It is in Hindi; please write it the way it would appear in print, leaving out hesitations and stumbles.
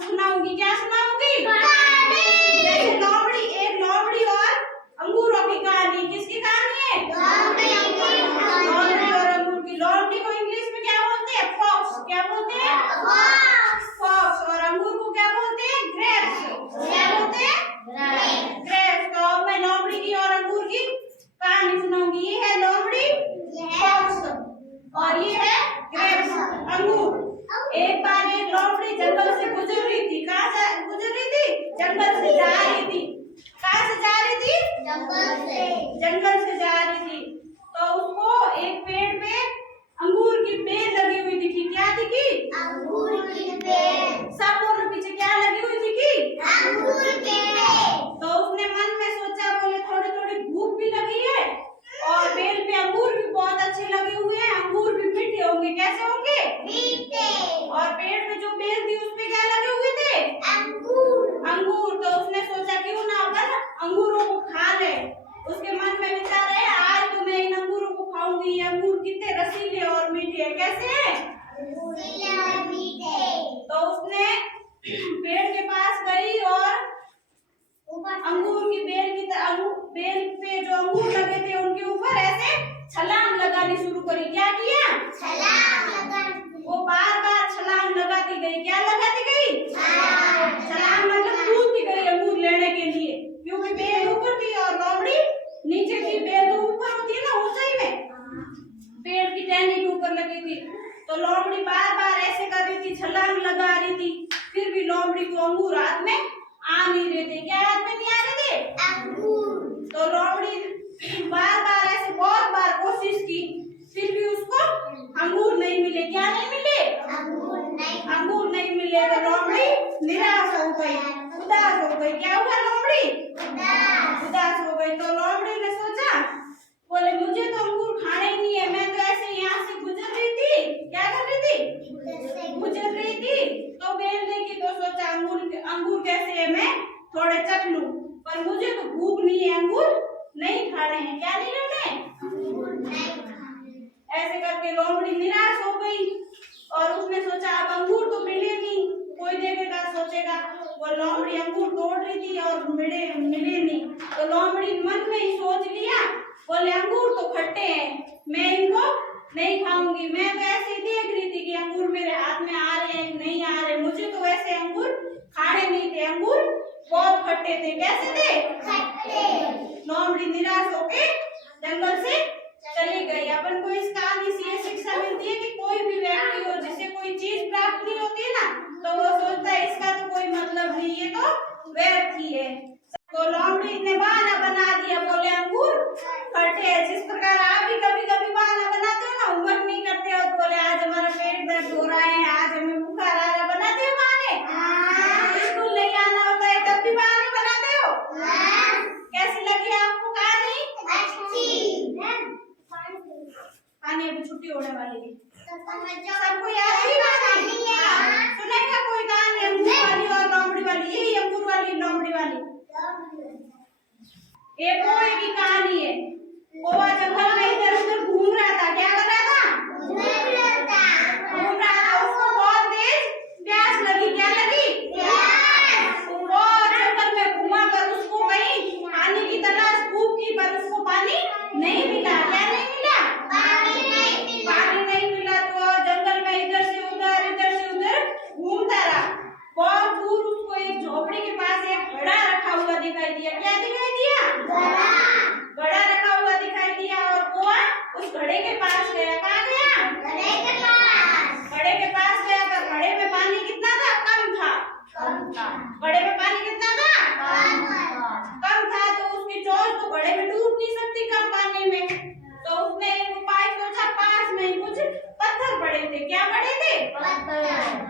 सुनाऊंगी। क्या सुनाऊंगी? जैसे लोमड़ी, एक लोमड़ी और अंगूरों की कहानी। किसकी कहानी है? लोमड़ी और अंगूर की। लोमड़ी को इंग्लिश में क्या बोलते हैं? फॉक्स। क्या बोलते हैं? फॉक्स। और अंगूर को क्या बोलते हैं? ग्रेप्स। क्या बोलते हैं? ग्रेप्स। तो अब मैं लोमड़ी की और अंगूर की कहानी सुनाऊंगी। ये है लोमड़ी, फॉक्स, और ये है ग्रेप्स, अंगूर। एक बार एक लोमड़ी जंगल से गुजर रही थी। कहाँ से गुजर रही थी? जंगल से जा रही थी। कहाँ से जा रही थी? जंगल से जा रही थी। तो उसको एक पेड़ पे अंगूर की बेल लगी हुई दिखी। क्या दिखी? अंगूर की बेल। सब बोलो पीछे, क्या लगी हुई दिखी? अंगूर की बेल। तो उसने मन में सोचा, बोले थोड़ी थोड़ी भूख भी लगी है और बेल पे अंगूर भी बहुत अच्छे लगे हुए हैं, अंगूर भी मीठे होंगे। कैसे होंगे? मीठे। और पेड़ पे जो बेल थी उसपे क्या लगे हुए थे? अंगूर। अंगूर। तो उसने सोचा क्यों ना अपन अंगूरों को खा ले। उसके मन में विचार है, आज तो मैं इन अंगूरों को खाऊंगी। ये अंगूर कितने रसीले और मीठे हैं। कैसे हैं? रसीले और मीठे। तो उसने पेड़ के पास गई और अंगूर की बेल की बेल पे जो अंगूर लगे थे उनके ऊपर ऐसे छलांग लगानी शुरू करी। क्या किया? छलांग लगानी। वो बार बार छलांग लगाती गई। क्या लगाती गई? छलांग मतलब कूदती गई अंगूर लेने के लिए, क्योंकि बेल ऊपर थी और लोमड़ी नीचे थी। बेल तो ऊपर होती है ना, ऊंचाई में, पेड़ की टहनी के ऊपर लगी थी। तो लोमड़ी बार बार ऐसे कर रही थी, छलांग लगा रही थी, फिर भी लोमड़ी को अंगूर हाथ में आ नहीं रहे थे। क्या हाथ में नहीं आ रहे थे? अंगूर। तो लोमड़ी बार बार ऐसे बहुत बार कोशिश की, फिर भी उसको अंगूर नहीं मिले। क्या नहीं मिले? अंगूर नहीं मिले। तो लोमड़ी निराश हो गई, उदास हो गई। क्या हुआ? लोमड़ी उदास हो गई। तो लोमड़ी ने सोचा, बोले मुझे तो अंगूर खाने ही नहीं है, मैं तो ऐसे यहाँ से गुजर रही थी। क्या कर रही थी? गुजर रही थी। तो बेल देखी तो सोचा अंगूर कैसे है, मैं थोड़े चख लूं, पर मुझे तो भूख नहीं है, अंगूर नहीं खाने हैं। क्या नहीं खाने? अंगूर नहीं खाने। ऐसे करके लोमड़ी निराश हो गई और उसने सोचा अब अंगूर तो मिले नहीं, कोई देखेगा सोचेगा वो लोमड़ी अंगूर तोड़ रही थी और मिले नहीं। तो लोमड़ी मन में ही सोच लिया, बोले अंगूर तो खट्टे हैं, मैं इनको नहीं खाऊंगी। मैं तो ऐसे ही देख रही थी कि अंगूर मेरे हाथ में आ रहे हैं नहीं आ रहे, मुझे तो वैसे अंगूर खाने नहीं थे, अंगूर बहुत खट्टे थे। कैसे थे? खट्टे। लोमड़ी निराश होके जंगल से चली गई। अपन को इस कहानी से ये शिक्षा मिलती है कि कोई भी व्यक्ति हो जिसे कोई चीज प्राप्त नहीं होती है ना, तो वो सोचता है इसका तो कोई मतलब नहीं, ये तो व्यर्थ ही है। तो लोमड़ी ने बहाना बना दिया, बोले अंगूर खट्टे हैं। जिस प्रकार आप भी कभी कभी बहाना बनाते हो ना, होमवर्क नहीं करते हो तो बोले आज हमारा पेट दर्द हो रहा है, आज हमें बुखार आ रहा है, बनाते हो बहाने? स्कूल नहीं आना होता है तब भी बहाने बनाते हो? कैसी लगी आपको कहानी? अच्छी। कहानी अभी छुट्टी होने वाली है, सबको याद है कहानी? सुनेगा कोई कहानी अंगूर वाली और लोमड़ी वाली? यही अंगूर वाली लोमड़ी वाली। एक कौवे की कहानी है। कौवा जंगल में इधर उधर घूम रहा था। क्या कर रहा था? घूम रहा था। उसको बहुत तेज प्यास लगी। क्या लगी? प्यास। और जंगल में घूमा कर उसको कहीं पानी की तलाश खूब की, पर उसको पानी नहीं मिला। क्या नहीं मिला? पानी नहीं मिला। तो जंगल में इधर से उधर घूमता रहा। बहुत दूर उसको एक झोपड़ी के पास एक घड़ा रखा हुआ दिखाई दिया। क्या दिखाई दिया? घड़ा रखा हुआ दिखाई दिया। और कौवा उस घड़े के पास गया। कहाँ गया? घड़े के पास। घड़े के पास गया तो घड़े में पानी कितना था? कम था। घड़े में पानी कितना था? कम था। तो उसकी चोंच तो घड़े में डूब नहीं सकती कम पानी में। तो उसने एक उपाय सोचा, पास में कुछ पत्थर पड़े थे। क्या पड़े थे? पत्थर।